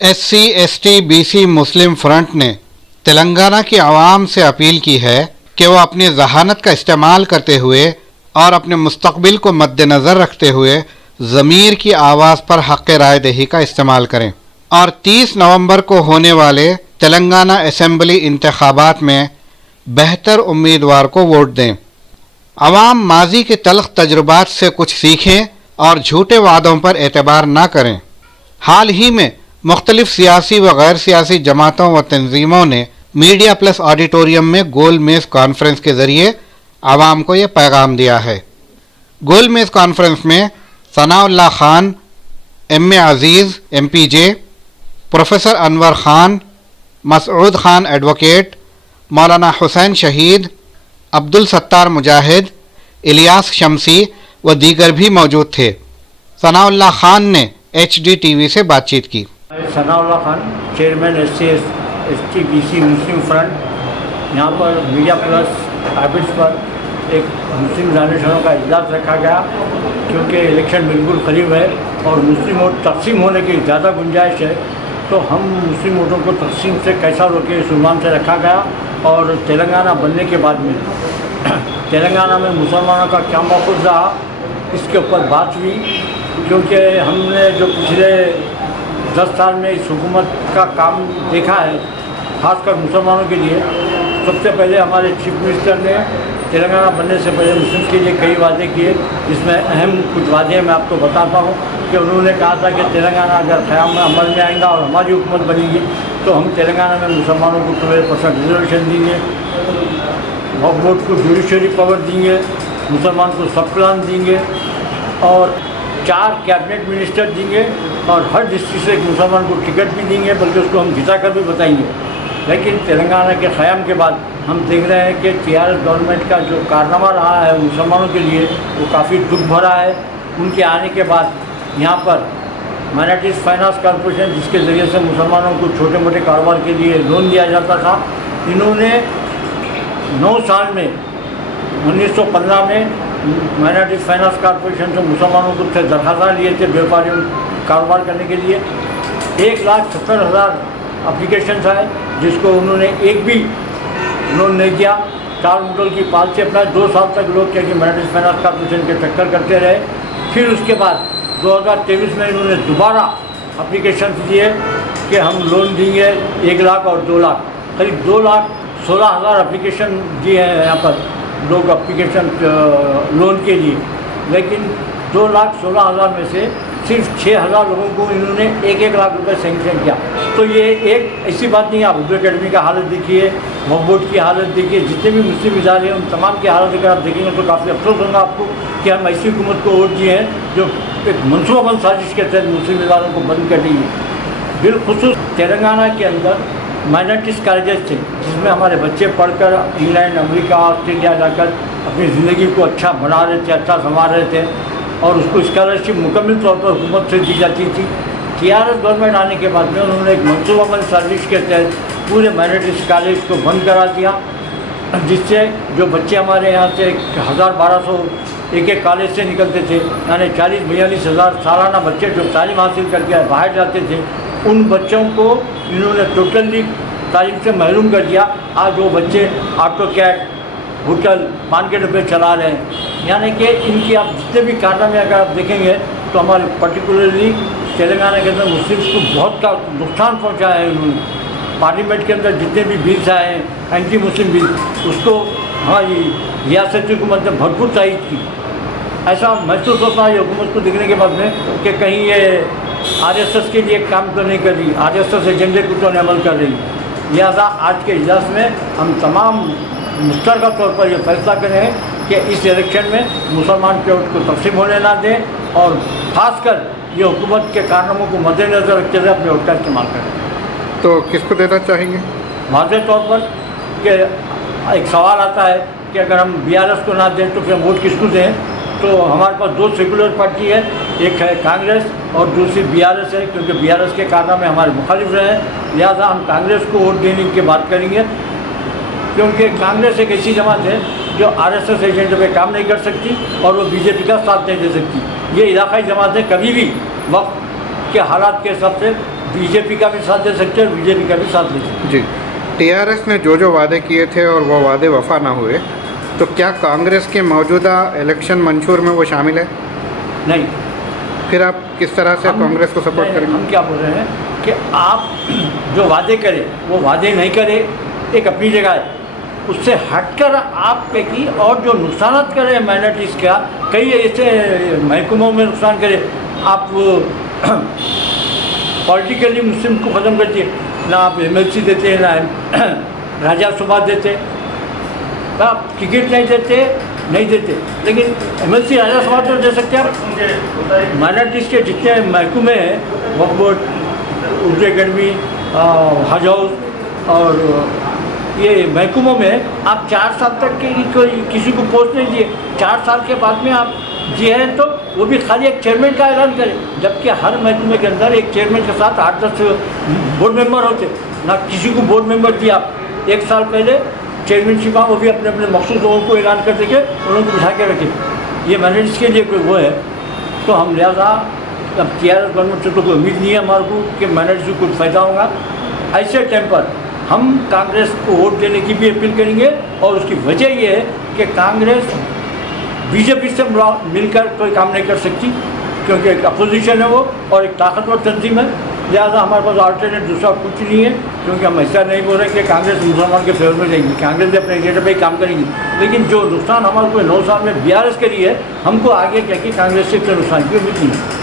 SC, ST, BC मुस्लिम front ने तेलंगाना की आवाम से अपील की है कि वो अपनी जहानत का इस्तेमाल करते हुए और अपने मुस्तकबिल को मद्देनज़र रखते हुए ज़मीर की आवाज़ पर हक़ राय दही का इस्तेमाल करें और 30 नवंबर को होने वाले तेलंगाना असेंबली इंतखाबात में बेहतर उम्मीदवार को वोट दें। अवाम माजी के तल्ख़ तजुर्बात से कुछ सीखें और झूठे वादों पर एतबार न करें। हाल ही में मुख्तलिफ सियासी व गैर सियासी जमातों व तंजीमों ने मीडिया प्लस ऑडिटोरियम में गोल मेज़ कॉन्फ्रेंस के ज़रिए आवाम को ये पैगाम दिया है। गोल मेज़ कॉन्फ्रेंस में सनाउल्लाह खान, M.A. अज़ीज़ MPJ, प्रोफेसर अनवर खान, मसऊद खान एडवोकेट, मौलाना हुसैन शहीद, अब्दुल सत्तार मुजाहिद, इलियास शमसी व दीगर भी मौजूद थे। सनाउल्लाह खान ने HD TV से बातचीत की। Sanaullah Khan, chairman SC, ST, BC मुस्लिम फ्रंट। यहाँ पर मीडिया प्लस हैबिट्स पर एक मुस्लिम जानेशनों का इजलास रखा गया क्योंकि इलेक्शन बिल्कुल करीब है और मुस्लिम वोट तकसीम होने की ज़्यादा गुंजाइश है, तो हम मुस्लिम वोटों को तकसीम से कैसा रोके इस उन्वान से रखा गया। और तेलंगाना बनने के बाद में तेलंगाना में मुसलमानों का क्या मौक़िफ़ रहा इसके ऊपर बात हुई, क्योंकि हमने जो पिछले 10 साल में इस हुकूमत का काम देखा है, ख़ासकर मुसलमानों के लिए। सबसे पहले हमारे चीफ मिनिस्टर ने तेलंगाना बनने से पहले मुस्लिम के लिए कई वादे किए, जिसमें अहम कुछ वादे मैं आपको बताता हूँ कि उन्होंने कहा था कि तेलंगाना अगर क़याम में अमल में आएगा और हमारी हुकूमत बनेगी तो हम तेलंगाना में मुसलमानों को 12% रिजर्वेशन देंगे, वक्फ बोर्ड को जुडिशरी पावर देंगे, मुसलमान को सब प्लान देंगे और 4 कैबिनेट मिनिस्टर देंगे और हर डिस्ट्रिक्ट से एक मुसलमान को टिकट भी देंगे, बल्कि उसको हम घिसा कर भी बताएंगे। लेकिन तेलंगाना के क़याम के बाद हम देख रहे हैं कि TRS गवर्नमेंट का जो कारनामा रहा है मुसलमानों के लिए वो काफ़ी दुख भरा है। उनके आने के बाद यहाँ पर माइनॉरिटीज़ फाइनेंस कॉर्पोरेशन, जिसके ज़रिए से मुसलमानों को छोटे मोटे कारोबार के लिए लोन दिया जाता था, इन्होंने 9 साल में 1915 में माइनॉरिटीज़ फाइनेंस कॉर्पोरेशन से मुसलमानों को दरखास्त लिए थे व्यापारियों कारोबार करने के लिए। 1,70,000 अप्लीकेशन आए जिसको उन्होंने एक भी लोन नहीं दिया। टाल मटोल की पॉलिसी अपना 2 साल तक लोग क्या कि माइनॉरिटीज़ फाइनेंस कॉर्पोरेशन के टक्कर करते रहे। फिर उसके बाद 2023 में इन्होंने दोबारा अप्लीकेशन दिए कि हम लोन देंगे 1 लाख और 2 लाख, करीब 2,16,000 अप्लीकेशन दिए हैं यहाँ पर लोग अप्लीकेशन लोन के लिए। लेकिन 2,16,000 में से सिर्फ 6,000 लोगों को इन्होंने 1-1 लाख रुपए सेंक्शन किया। तो ये एक ऐसी बात नहीं है। आप उर्दू अकेडमी का हालत देखिए, वक्फ बोर्ड की हालत देखिए, जितने भी मुस्लिम इदारे हैं उन तमाम की हालत अगर आप देखेंगे तो काफ़ी अफसोस होगा आपको कि हम ऐसी हुकूमत को वोट दिए हैं जो एक मनसूबाबंद साजिश के तहत मुस्लिम इदारों को बंद कर रही है। बिलखुसूस तेलंगाना के अंदर माइनॉरिटीज़ कॉलेजेस थे जिसमें हमारे बच्चे पढ़कर इंग्लैंड, अमेरिका, ऑस्ट्रेलिया जाकर अपनी ज़िंदगी को अच्छा बना रहे थे, अच्छा संवार रहे थे और उसको स्कॉलरशिप मुकम्मल तौर पर हुकूमत से दी जाती थी। TRS गवर्नमेंट आने के बाद में उन्होंने एक मनसूबाबंद साजिश के तहत पूरे माइनॉरिटीज़ कॉलेज को बंद करा दिया, जिससे जो बच्चे हमारे यहाँ से 1,000-1,200 एक कॉलेज से निकलते थे, यानी 40-42 हज़ार सालाना बच्चे जो तालीम हासिल करके बाहर जाते थे, उन बच्चों को इन्होंने टोटली तालीम से महरूम कर दिया। आज वो बच्चे ऑटो कैड, होटल, पान के डब्बे चला रहे हैं। यानी कि इनकी आप जितने भी कारनामे अगर आप देखेंगे तो हमारे पर्टिकुलरली तेलंगाना के अंदर मुस्लिम्स को बहुत का नुकसान पहुंचाया है उन्होंने। पार्लियामेंट के अंदर जितने भी बिल्स आए हैं एंटी मुस्लिम बिल, उसको हमारी रियासती हुकूमत ने भरपूर तायीद की। ऐसा महसूस होता है हुकूमत को देखने के बाद में कि कहीं ये RSS के लिए काम तो नहीं कर रही, RSS एजेंडे को तो नहीं अमल कर रही। लिहाजा आज के इजलास में हम तमाम मुश्तरका तौर पर यह फैसला करें हैं कि इस इलेक्शन में मुसलमान के वोट को तकसीम होने ना दें और ख़ासकर ये हुकूमत के कारनामों को मद्देनज़र रखते हुए अपने वोट का इस्तेमाल करें। तो किसको देना चाहेंगे? वाज़े तौर पर कि एक सवाल आता है कि अगर हम BRS को ना दें तो फिर वोट किसको दें, तो हमारे पास 2 सेकुलर पार्टी है, एक है कांग्रेस और दूसरी BRS है, क्योंकि BRS के कारनामे हमारे मुखालिफ रहे हैं। लिहाजा हम कांग्रेस को वोट देने की बात करेंगे, क्योंकि कांग्रेस एक ऐसी जमात है जो RSS एजेंडे पे काम नहीं कर सकती और वो BJP का साथ नहीं दे सकती। ये इलाकाई जमातें कभी भी वक्त के हालात के हिसाब से बीजेपी का भी साथ दे सकते हैं और बीजेपी का भी साथ दे सकते हैं। जी, टीआरएस ने जो जो वादे किए थे और वो वादे वफा ना हुए, तो क्या कांग्रेस के मौजूदा इलेक्शन मंशूर में वो शामिल है? नहीं, फिर आप किस तरह से कांग्रेस को सपोर्ट नहीं, करेंगे? हम क्या बोल रहे हैं कि आप जो वादे करें वो वादे नहीं करें, एक अपनी जगह है, उससे हटकर आप पे की और जो नुकसान करें माइनॉरिटीज़ का, कई ऐसे महकमों में नुकसान करें, आप पॉलिटिकली मुस्लिम को ख़त्म कर दिए, ना आप MLC देते हैं, ना राजा सुबह देते, आप टिकट नहीं देते, लेकिन MLC राजा सभा तो दे सकते हैं आप। माइनॉरिटीज़ के जितने महकमे हैं, वक्फ बोर्ड, उर्दू अकेडमी, हज हाउस और ये महकमों में आप 4 साल तक की कोई किसी को पोस्ट नहीं दिए, 4 साल के बाद में आप दिए हैं तो वो भी खाली एक चेयरमैन का ऐलान करें, जबकि हर महकमे के अंदर एक चेयरमैन के साथ 8-10 बोर्ड मेंबर होते, ना किसी को बोर्ड मेंबर दिया आप। 1 साल पहले चेयरमैनशिप वो भी अपने अपने मखसूस लोगों को ऐलान कर देंगे, उनको बिठा के रखें। ये माइनॉरिटीज़ के लिए कोई वो है, तो हम लिहाजा अब TRS गवर्नमेंट से तो कोई उम्मीद नहीं है हमारे को कि माइनॉरिटीज़ को कुछ फ़ायदा होगा। ऐसे टाइम पर हम कांग्रेस को वोट देने की भी अपील करेंगे, और उसकी वजह ये है कि कांग्रेस बीजेपी से मिलकर कोई काम नहीं कर सकती, क्योंकि एक अपोजिशन है वो और एक ताकतवर तंजीम है। लिहाजा हमारे पास अल्टरनेट दूसरा कुछ नहीं है, क्योंकि हम ऐसा नहीं बोल रहे कि कांग्रेस मुसलमान के फेवर में जाएगी, कांग्रेस भी अपने एजेंडे पे काम करेगी, लेकिन जो नुकसान हमारे को 9 साल में BRS करी है, हमको आगे क्या कि कांग्रेस से नुकसान की उम्मीद नहीं है।